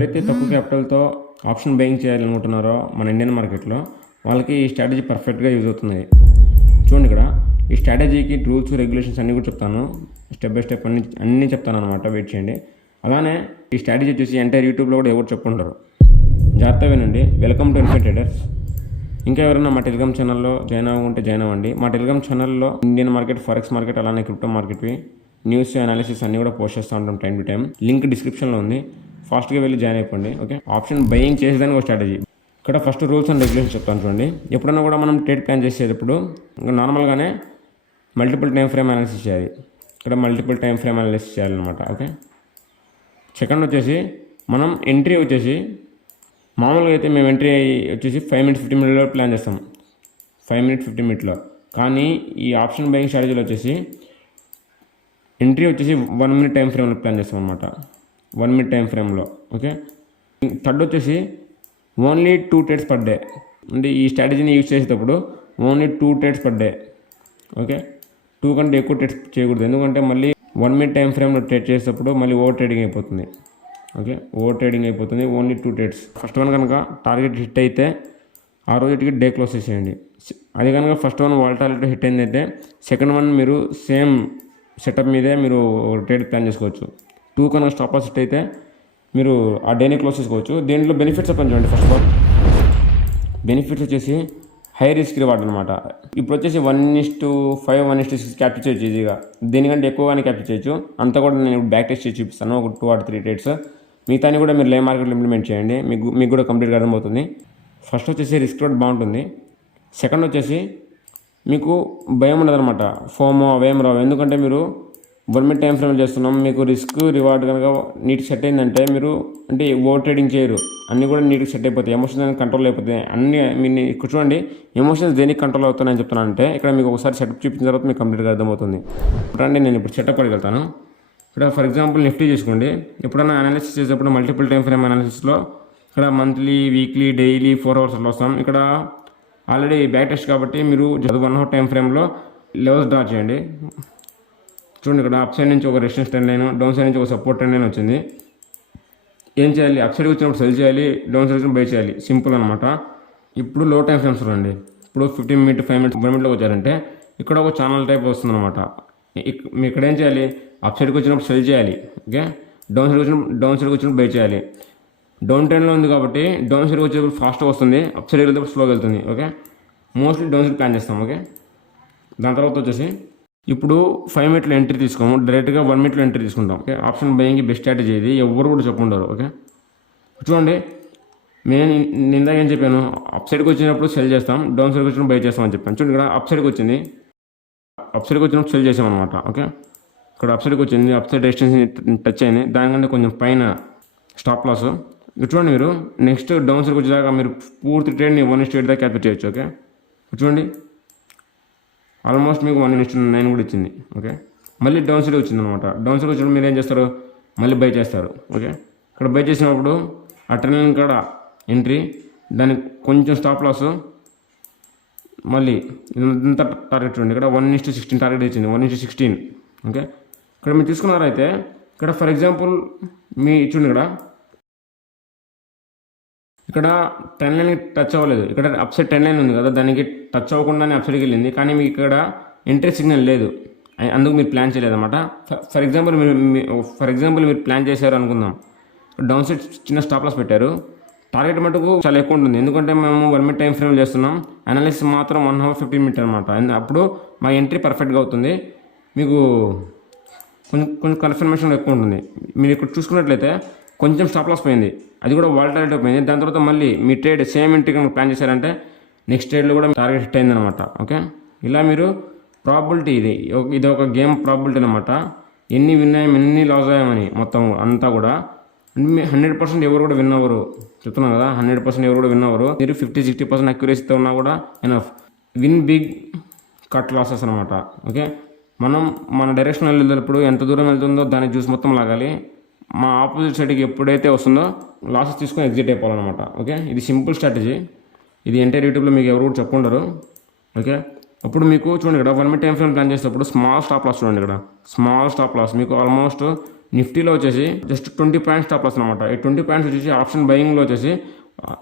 ఎవరైతే తక్కువ క్యాపిటల్తో option buying చేయాలనుకుంటున్నారో మన ఇండియన్ మార్కెట్లో వాళ్ళకి ఈ స్ట్రాటజీ పర్ఫెక్ట్గా యూజ్ అవుతుంది. చూడండి, ఇక్కడ ఈ స్ట్రాటజీకి రూల్స్ రెగ్యులేషన్స్ అన్నీ కూడా చెప్తాను, స్టెప్ బై స్టెప్ అన్నీ చెప్తాను అనమాట. వెయిట్ చేయండి. అలానే ఈ స్ట్రాటజీ చూసి ఎంటైర్ యూట్యూబ్లో కూడా ఎవరు చెప్పుకుంటారు. జాగ్రత్తగా వినండి. Welcome to infect traders. ఇంకా ఎవరైనా మా టెలిగ్రామ్ ఛానల్లో జాయిన్ అవ్వకుంటే జాయిన్ అవ్వండి. మా టెలిగ్రామ్ ఛానల్లో ఇండియన్ మార్కెట్, ఫారెక్స్ మార్కెట్, అలానే క్రిప్టో మార్కెట్వి న్యూస్ అనాలిసిస్ అన్నీ కూడా పోస్ట్ చేస్తూ ఉంటాం టైం టు టైం. లింక్ డిస్క్రిప్షన్లో ఉంది, ఫాస్ట్గా వెళ్ళి జాయిన్ అయిపోండి. ఓకే, ఆప్షన్ బయింగ్ చేసేదానికి ఒక స్ట్రాటజీ. ఇక్కడ ఫస్ట్ రూల్స్ అండ్ రెగ్యులేషన్స్ చెప్తాను చూడండి. ఎప్పుడైనా కూడా మనం ట్రేడ్ ప్లాన్ చేసేటప్పుడు నార్మల్గానే మల్టిపుల్ టైం ఫ్రేమ్ అనాలిసిస్ చేయాలి. ఇక్కడ మల్టిపుల్ టైం ఫ్రేమ్ అనాలిసిస్ చేయాలన్నమాట. ఓకే, సెకండ్ వచ్చేసి మనం ఎంట్రీ వచ్చేసి మామూలుగా అయితే మేము ఎంట్రీ వచ్చేసి 5 minutes 15 minutes ప్లాన్ చేస్తాం, 5 minutes 15 minutes. కానీ ఈ ఆప్షన్ బయింగ్ స్ట్రాటజీలో వచ్చేసి ఎంట్రీ వచ్చేసి 1 minute టైం ఫ్రేమ్లో ప్లాన్ చేస్తాం అనమాట, 1 minute టైం ఫ్రేమ్లో. ఓకే, థర్డ్ వచ్చేసి ఓన్లీ 2 trades పర్ డే. అంటే ఈ స్ట్రాటజీని యూజ్ చేసేటప్పుడు only 2 trades per day. Okay, 2 కంటే ఎక్కువ ట్రేడ్స్ చేయకూడదు, ఎందుకంటే మళ్ళీ 1 minute టైం ఫ్రేమ్లో ట్రేడ్ చేసేటప్పుడు మళ్ళీ ఓవర్ ట్రేడింగ్ అయిపోతుంది. ఓకే, ఓవర్ ట్రేడింగ్ అయిపోతుంది. Only 2 trades. ఫస్ట్ వన్ కనుక టార్గెట్ హిట్ అయితే ఆ రోజుకి డే క్లోజ్ చేసేయండి. అది కనుక ఫస్ట్ వన్ వాల్టాలిటీ హిట్ అయిందంటే సెకండ్ వన్ మీరు సేమ్ సెటప్ మీదే మీరు ట్రేడ్ ప్లాన్ చేసుకోవచ్చు. 2 కనుక స్టాప్ లాస్ హిట్ అయితే మీరు ఆ డేని క్లోజ్ చేసుకోవచ్చు. దీంట్లో బెనిఫిట్స్ చెప్పండి చూడండి. ఫస్ట్ ఆఫ్ ఆల్ బెనిఫిట్స్ వచ్చేసి హై రిస్క్ రివార్డ్ అనమాట. ఇప్పుడు వచ్చేసి 1:5 1:6 క్యాప్చర్ చేయొచ్చు ఈజీగా. దీనికంటే ఎక్కువగానే క్యాప్చర్ చేయొచ్చు. అంతా కూడా నేను బ్యాక్ టెస్ట్ చేసి చూపిస్తాను, ఒక 2 or 3 trades. మిగతాని కూడా మీరు లే మార్కెట్లో ఇంప్లిమెంట్ చేయండి, మీకు కూడా కంప్లీట్గా అర్థమవుతుంది. ఫస్ట్ వచ్చేసి రిస్క్ రివార్డ్ బాగుంటుంది. సెకండ్ వచ్చేసి మీకు భయం ఉండదన్నమాట, ఫోమో అవేం రావు. ఎందుకంటే మీరు 1 minute టైం ఫ్రేమ్ చేస్తున్నాం, మీకు రిస్క్ రివార్డ్ కనుక నీట్గా సెట్ అయిందంటే మీరు అంటే ఓవర్ ట్రేడింగ్ చేయరు, అన్నీ కూడా నీట్గా సెట్ అయిపోతాయి, ఎమోషన్స్ అనేది కంట్రోల్ అయిపోతాయి. అన్నీ మీరు ఇక్కడ చూడండి, ఎమోషన్స్ దేనికి కంట్రోల్ అవుతాయని చెప్తున్నానంటే ఇక్కడ మీకు ఒకసారి సెటప్ చూపించిన తర్వాత మీకు కంప్లీట్గా అర్థమవుతుంది. ఇప్పుడు నేను ఇప్పుడు సెటప్ అడగలుగుతాను. ఇక్కడ ఫర్ ఎగ్జాంపుల్ నిఫ్టీ చేసుకోండి. ఎప్పుడైనా అనాలిసిస్ చేసేటప్పుడు మల్టిపుల్ టైం ఫ్రేమ్ అనాలిసిస్లో ఇక్కడ మంత్లీ, వీక్లీ, డైలీ 4 hours అట్లా వస్తాం. ఇక్కడ ఆల్రెడీ బ్యాక్ టెస్ట్ కాబట్టి మీరు 1 hour టైం ఫ్రేమ్లో లెవెల్స్ డ్రా చేయండి. చూడండి, ఇక్కడ అప్ సైడ్ నుంచి ఒక resistance trend line, down side నుంచి ఒక సపోర్ట్ ట్రెండ్ లైన్ వచ్చింది. ఏం చేయాలి? అప్ సైడ్కి వచ్చినప్పుడు సెల్ చేయాలి, డౌన్ సైడ్ వచ్చినప్పుడు బై చేయాలి. సింపుల్ అనమాట. ఇప్పుడు లో టైం ఫ్రేమ్స్ చూడండి. ఇప్పుడు 15 minutes 5 minutes 1 minute వచ్చారంటే ఇక్కడ ఒక ఛానల్ టైప్ వస్తుంది అనమాట. మీ ఇక్కడ ఏం చేయాలి? అప్ సైడ్కి వచ్చినప్పుడు సెల్ చేయాలి. ఓకే, డౌన్ సైడ్కి వచ్చినప్పుడు బై చేయాలి. డౌన్ ట్రెండ్లో ఉంది కాబట్టి డౌన్ సైడ్కి వచ్చేటప్పుడు ఫాస్ట్గా వస్తుంది, అప్ సైడ్ వెళ్తే స్లోగా వెళ్తుంది. Okay, mostly down side plan చేస్తాం. ఓకే, దాని తర్వాత వచ్చేసి ఇప్పుడు 5 minutes ఎంట్రీ తీసుకోము, డైరెక్ట్గా 1 minute ఎంట్రీ తీసుకుంటాం. Okay, option buying best strategy ఇది, ఎవరు కూడా చెప్పుకుంటారు. ఓకే, చూడండి, నేను ఇందాక ఏం చెప్పాను, అప్ సైడ్కి వచ్చినప్పుడు సెల్ చేస్తాం, డౌన్ సైడ్కి వచ్చినప్పుడు బై చేస్తామని చెప్పాను. చూడండి, ఇక్కడ అప్ సైడ్కి వచ్చింది, అప్ సైడ్కి వచ్చినప్పుడు సెల్ చేసామన్నమాట. ఓకే, ఇక్కడ అప్ సైడ్కి వచ్చింది, అప్ సైడ్ రెసిస్టెన్స్ టచ్ అయింది, దానికంటే కొంచెం పైన స్టాప్ లాస్. చూడండి, మీరు నెక్స్ట్ డౌన్ సైడ్కి వచ్చేదాకా మీరు పూర్తి ట్రేడ్ని 1:8 దాకా క్యాప్చర్ చేయొచ్చు. ఓకే, చూడండి, ఆల్మోస్ట్ మీకు 1:9 కూడా ఇచ్చింది. ఓకే, మళ్ళీ డౌన్ సైడ్ వచ్చింది అనమాట. డౌన్ సైడ్ వచ్చినప్పుడు మీరు ఏం చేస్తారు? మళ్ళీ బై చేస్తారు. ఓకే, ఇక్కడ బై చేసినప్పుడు ఆ ట్రెండ్ కూడా ఎంట్రీ, దానికి కొంచెం స్టాప్ లాస్, మళ్ళీ ఇంత టార్గెట్ చూడండి. ఇక్కడ 1:16 టార్గెట్ ఇచ్చింది, 1:16. ఓకే, ఇక్కడ మీరు తీసుకున్నారైతే ఇక్కడ ఫర్ ఎగ్జాంపుల్ మీ చూడండి, ఇక్కడ 10 లైన్ టచ్ అవ్వలేదు, ఇక్కడ అప్ సైడ్ 10 లైన్ ఉంది కదా, దానికి టచ్ అవ్వకుండానే అప్ సైడ్కి వెళ్ళింది, కానీ మీకు ఇక్కడ ఎంట్రీ సిగ్నల్ లేదు, అందుకు మీరు ప్లాన్ చేయలేదన్నమాట. ఫర్ ఎగ్జాంపుల్ మీరు ప్లాన్ చేశారు అనుకుందాం, డౌన్ సైడ్ చిన్న స్టాప్ లాస్ పెట్టారు, టార్గెట్ మటుకు చాలా ఎక్కువ ఉంటుంది, ఎందుకంటే మేము 1 minute టైం ఫ్రేమ్ చేస్తున్నాం, అనాలిసిస్ మాత్రం 1 hour 15 minutes అనమాట. అప్పుడు మా ఎంట్రీ పర్ఫెక్ట్గా అవుతుంది, మీకు కొంచెం కన్ఫర్మేషన్ ఎక్కువ ఉంటుంది. మీరు ఇక్కడ చూసుకున్నట్లయితే కొంచెం స్టాప్ లాస్ పోయింది, అది కూడా వాల్టాలిటీ పోయింది. దాని తర్వాత మళ్ళీ మీ ట్రేడ్ సేమ్ ఎంట్రీ కనుక ప్లాన్ చేశారంటే నెక్స్ట్ ట్రేడ్లో కూడా టార్గెట్ హిట్ అయిందనమాట. ఓకే, ఇలా మీరు ప్రాబిలిటీ, ఇది ఒక గేమ్ ప్రాబిలిటీ అనమాట. ఎన్ని విన్ అయ్యాం, ఎన్ని లాస్ అయ్యామని మొత్తం అంతా కూడా 100% ఎవరు కూడా విన్ అవ్వరు, చెప్తున్నాను కదా, 100% ఎవరు కూడా విన్ అవ్వరు. మీరు 50-60% అక్యురేసీతో ఉన్నా కూడా enough. Win big, cut losses అనమాట. ఓకే, మనం మన డైరెక్షన్ వెళ్ళేటప్పుడు ఎంత దూరం వెళ్తుందో దాన్ని చూసి మొత్తం లాగాలి. మా ఆపోజిట్ సైడ్కి ఎప్పుడైతే వస్తుందో లాసెస్ తీసుకొని ఎగ్జిట్ అయిపోవాలన్నమాట. ఓకే, ఇది సింపుల్ స్ట్రాటజీ, ఇది ఎంటైర్ యూట్యూబ్లో మీకు ఎవరు కూడా చెప్పుకుంటారు. ఓకే, అప్పుడు మీకు చూడండి, ఇక్కడ 1 minute టైం ఫ్రేమ్ ప్లాన్ చేసేటప్పుడు స్మాల్ స్టాప్ లాస్ చూడండి, ఇక్కడ స్మాల్ స్టాప్ లాస్ మీకు ఆల్మోస్ట్ నిఫ్టీలో వచ్చేసి జస్ట్ 20 పాయింట్స్ స్టాప్ లాస్ అనమాట. ఈ 20 పాయింట్స్ వచ్చేసి ఆప్షన్ బయింగ్లో వచ్చేసి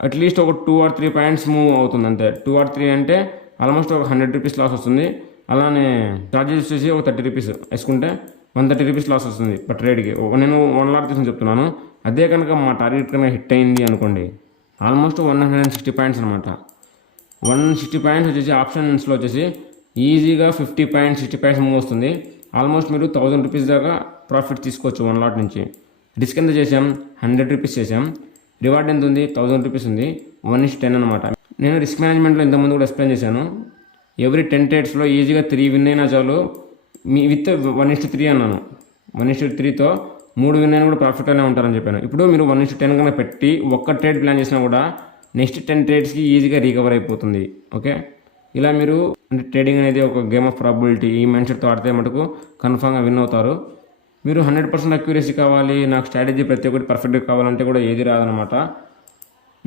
అట్లీస్ట్ ఒక 2 or 3 పాయింట్స్ మూవ్ అవుతుంది అంతే. 2 or 3 అంటే ఆల్మోస్ట్ ఒక 100 రూపీస్ లాస్ వస్తుంది. అలానే ఛార్జెస్ వచ్చేసి ఒక 30 రూపీస్ వేసుకుంటే 130 రూపీస్ లాస్ వస్తుంది పర్ ట్రేడ్కి. నేను 1 లాట్ తీసుకుని చెప్తున్నాను. అదే కనుక మా టార్గెట్ కనుక హిట్ అయింది అనుకోండి, ఆల్మోస్ట్ 160 పాయింట్స్ అనమాట. 160 పాయింట్స్ వచ్చేసి ఆప్షన్స్లో వచ్చేసి ఈజీగా 50 పాయింట్స్ 60 పాయింట్స్ మూవ్ వస్తుంది. ఆల్మోస్ట్ మీరు 1000 రూపీస్ దాకా ప్రాఫిట్ తీసుకోవచ్చు 1 లాట్ నుంచి. రిస్క్ ఎంత చేసాం, 100 రూపీస్ చేసాం. రివార్డ్ ఎంత ఉంది, 1000 రూపీస్ ఉంది. 1:10 అనమాట. నేను రిస్క్ మేనేజ్మెంట్లో ఇంతకుముందు కూడా ఎక్స్ప్లెయిన్ చేశాను. ఎవ్రీ 10 ట్రేడ్స్లో ఈజీగా 3 విన్ అయినా చాలు. మీ విత్ 1:3 అన్నాను. 1:3తో 3 విన్ అయినా కూడా ప్రాఫిట్లోనే ఉంటారని చెప్పాను. ఇప్పుడు మీరు 1:10 కన్నా పెట్టి ఒక్క ట్రేడ్ ప్లాన్ చేసినా కూడా నెక్స్ట్ 10 ట్రేడ్స్కి ఈజీగా రికవర్ అయిపోతుంది. ఓకే, ఇలా మీరు అంటే ట్రేడింగ్ అనేది ఒక గేమ్ ఆఫ్ ప్రాబిలిటీ. ఈ మైండ్ సెట్తో ఆడితే మటుకు కన్ఫామ్గా విన్ అవుతారు. మీరు 100% అక్యూరసీ కావాలి, నాకు స్ట్రాటజీ ప్రతి ఒక్కటి పర్ఫెక్ట్గా కావాలంటే కూడా ఏది రాదనమాట.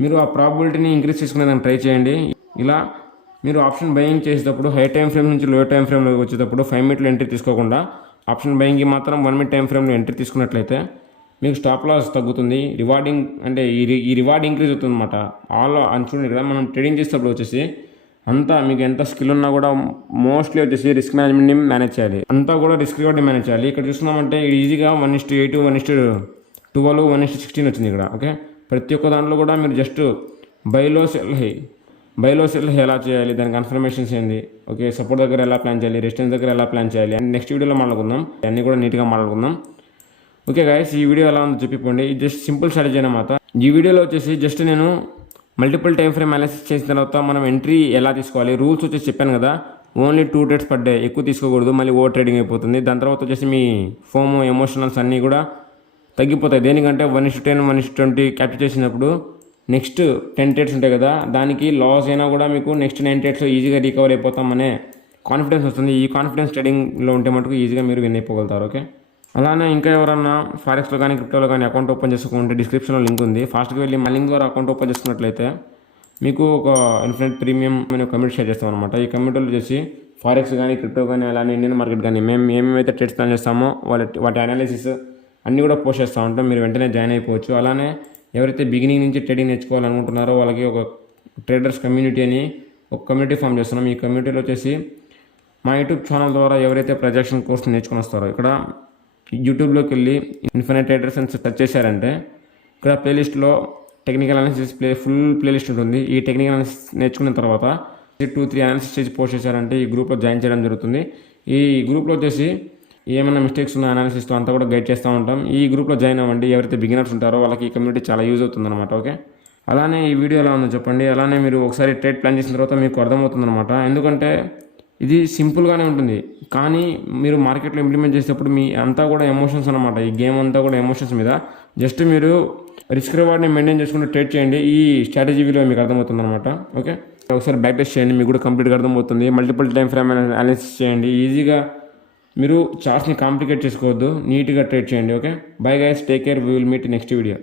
మీరు ఆ ప్రాబిలిటీని ఇంక్రీజ్ చేసుకునేదాన్ని ట్రై చేయండి. ఇలా మీరు ఆప్షన్ బయింగ్ చేసేటప్పుడు హై టైం ఫ్రేమ్ నుంచి లో టైం ఫ్రేమ్లోకి వచ్చేటప్పుడు 5 మినిట్లు ఎంట్రీ తీసుకోకుండా ఆప్షన్ బయింగ్కి మాత్రం 1 మినిట్ టైం ఫ్రేమ్లో ఎంట్రీ తీసుకున్నట్లయితే మీకు స్టాప్ లాస్ తగ్గుతుంది. రివార్డింగ్ అంటే ఈ రివార్డ్ ఇంక్రీజ్ అవుతుంది అనమాట. ఆల్ అని చూడండి, ఇక్కడ మనం ట్రేడింగ్ చేసేటప్పుడు వచ్చేసి అంతా మీకు ఎంత స్కిల్ ఉన్నా కూడా మోస్ట్లీ వచ్చేసి రిస్క్ మేనేజ్మెంట్ని మేనేజ్ చేయాలి. అంతా కూడా రిస్క్ రివార్డ్ని మేనేజ్ చేయాలి. ఇక్కడ చూస్తున్నామంటే ఈజీగా 1:8, 1:12, 1:16 వచ్చింది ఇక్కడ. ఓకే, ప్రతి ఒక్క దాంట్లో కూడా మీరు జస్ట్ బైలో సెల్ ఎలా చేయాలి, దాని కన్ఫర్మేషన్స్ ఏంది, ఓకే, సపోర్ట్ దగ్గర ఎలా ప్లాన్ చేయాలి, రెసిస్టెన్స్ దగ్గర ఎలా ప్లాన్ చేయాలి అండ్ నెక్స్ట్ వీడియోలో మాట్లాడుకుందాం. అన్నీ కూడా నీట్గా మాట్లాడుకుందాం. ఓకే గైస్, ఈ వీడియో ఎలా ఉందో చెప్పిపోండి. ఇది జస్ట్ సింపుల్ స్ట్రాటజీ అన్నమాట. ఈ వీడియోలో వచ్చేసి జస్ట్ నేను మల్టిపుల్ టైం ఫ్రేమ్ అనాలిసిస్ చేసిన తర్వాత మనం ఎంట్రీ ఎలా తీసుకోవాలి, రూల్స్ వచ్చేసి చెప్పాను కదా. ఓన్లీ 2 ట్రేడ్స్ పర్ డే, ఎక్కువ తీసుకోకూడదు, మళ్ళీ ఓవర్ ట్రేడింగ్ అయిపోతుంది. దాని తర్వాత వచ్చేసి మీ ఫోమ్ ఎమోషనల్స్ అన్నీ కూడా తగ్గిపోతాయి. దేనికంటే 1:10, 1:20 క్యాప్చర్ చేసినప్పుడు నెక్స్ట్ 10 ట్రేడ్స్ ఉంటాయి కదా, దానికి లాస్ అయినా కూడా మీకు నెక్స్ట్ 9 ట్రేడ్స్లో ఈజీగా రికవర్ అయిపోతామనే కాన్ఫిడెన్స్ వస్తుంది. ఈ కాన్ఫిడెన్స్ ట్రేడింగ్లో ఉంటే మటుకు ఈజీగా మీరు విన్ అయిపోగలుగుతారు. ఓకే, అలానే ఇంకా ఎవరన్నా ఫారెక్స్లో కానీ క్రిప్టోలో కానీ అకౌంట్ ఓపెన్ చేసుకుంటే డిస్క్రిప్షన్లో లింక్ ఉంది. ఫాస్ట్గా వెళ్ళి మా లింక్ ద్వారా అకౌంట్ ఓపెన్ చేసుకున్నట్లయితే మీకు ఒక ఇన్ఫినిట్ ప్రీమియం అనే కమ్యూనిటీ షేర్ చేస్తాం అనమాట. ఈ కమ్యూనిటీలో వచ్చేసి ఫారెక్స్ కానీ క్రిప్టో కానీ అలానే ఇండియన్ మార్కెట్ కానీ మేము ఏమేమైతే ట్రేడ్స్ ప్లాన్ చేస్తామో వాటి అనాలిసిస్ అన్నీ కూడా పోస్ట్ చేస్తూ ఉంటాం. మీరు వెంటనే జాయిన్ అయిపోవచ్చు. అలానే ఎవరైతే బిగినింగ్ నుంచి ట్రేడింగ్ నేర్చుకోవాలనుకుంటున్నారో వాళ్ళకి ఒక ట్రేడర్స్ కమ్యూనిటీ అని ఒక కమ్యూనిటీ ఫామ్ చేస్తున్నాం. ఈ కమ్యూనిటీలో వచ్చేసి మా యూట్యూబ్ ఛానల్ ద్వారా ఎవరైతే ప్రొజెక్షన్ కోర్స్ నేర్చుకుని వస్తారో, ఇక్కడ యూట్యూబ్లోకి వెళ్ళి ఇన్ఫినిట్ ట్రేడర్స్ అని సెర్చ్ చేశారంటే ఇక్కడ ప్లేలిస్ట్లో టెక్నికల్ అనాలిసిస్ ఫుల్ ప్లేలిస్ట్ ఉంటుంది. ఈ టెక్నికల్ అనాలిసిస్ నేర్చుకున్న తర్వాత 2-3 అనాలిసిస్ చేసి పోస్ట్ చేశారంటే ఈ గ్రూప్లో జాయిన్ చేయడం జరుగుతుంది. ఈ గ్రూప్లో వచ్చేసి ఏమైనా మిస్టేక్స్ ఉన్న అనాలిసిస్తో అంతా కూడా గైడ్ చేస్తూ ఉంటాం. ఈ గ్రూప్లో జాయిన్ అవ్వండి. ఎవరైతే బిగినర్స్ ఉంటారో వాళ్ళకి ఈ కమ్యూనిటీ చాలా యూజ్ అవుతుందన్నమాట. ఓకే, అలానే ఈ వీడియో ఎలా ఉందో చెప్పండి. అలానే మీరు ఒకసారి ట్రేడ్ ప్లాన్ చేసిన తర్వాత మీకు అర్థమవుతుందన్నమాట. ఎందుకంటే ఇది సింపుల్గానే ఉంటుంది, కానీ మీరు మార్కెట్లో ఇంప్లిమెంట్ చేసేటప్పుడు మీ అంతా కూడా ఎమోషన్స్ అనమాట. ఈ గేమ్ అంతా కూడా ఎమోషన్స్ మీద. జస్ట్ మీరు రిస్క్ రివార్డ్ని మెయింటైన్ చేసుకుంటూ ట్రేడ్ చేయండి. ఈ స్ట్రాటజీ విలువ మీకు అర్థమవుతుంది అనమాట. ఓకే, ఒకసారి బ్యాక్ టెస్ట్ చేయండి, మీకు కూడా కంప్లీట్గా అర్థమవుతుంది. మల్టిపుల్ టైం ఫ్రేమ్ అనాలిసిస్ చేయండి. ఈజీగా మీరు చార్ట్స్ని కాంప్లికేట్ చేసుకోవద్దు, నీట్గా ట్రేడ్ చేయండి. Okay, bye guys, take care, we will meet next video.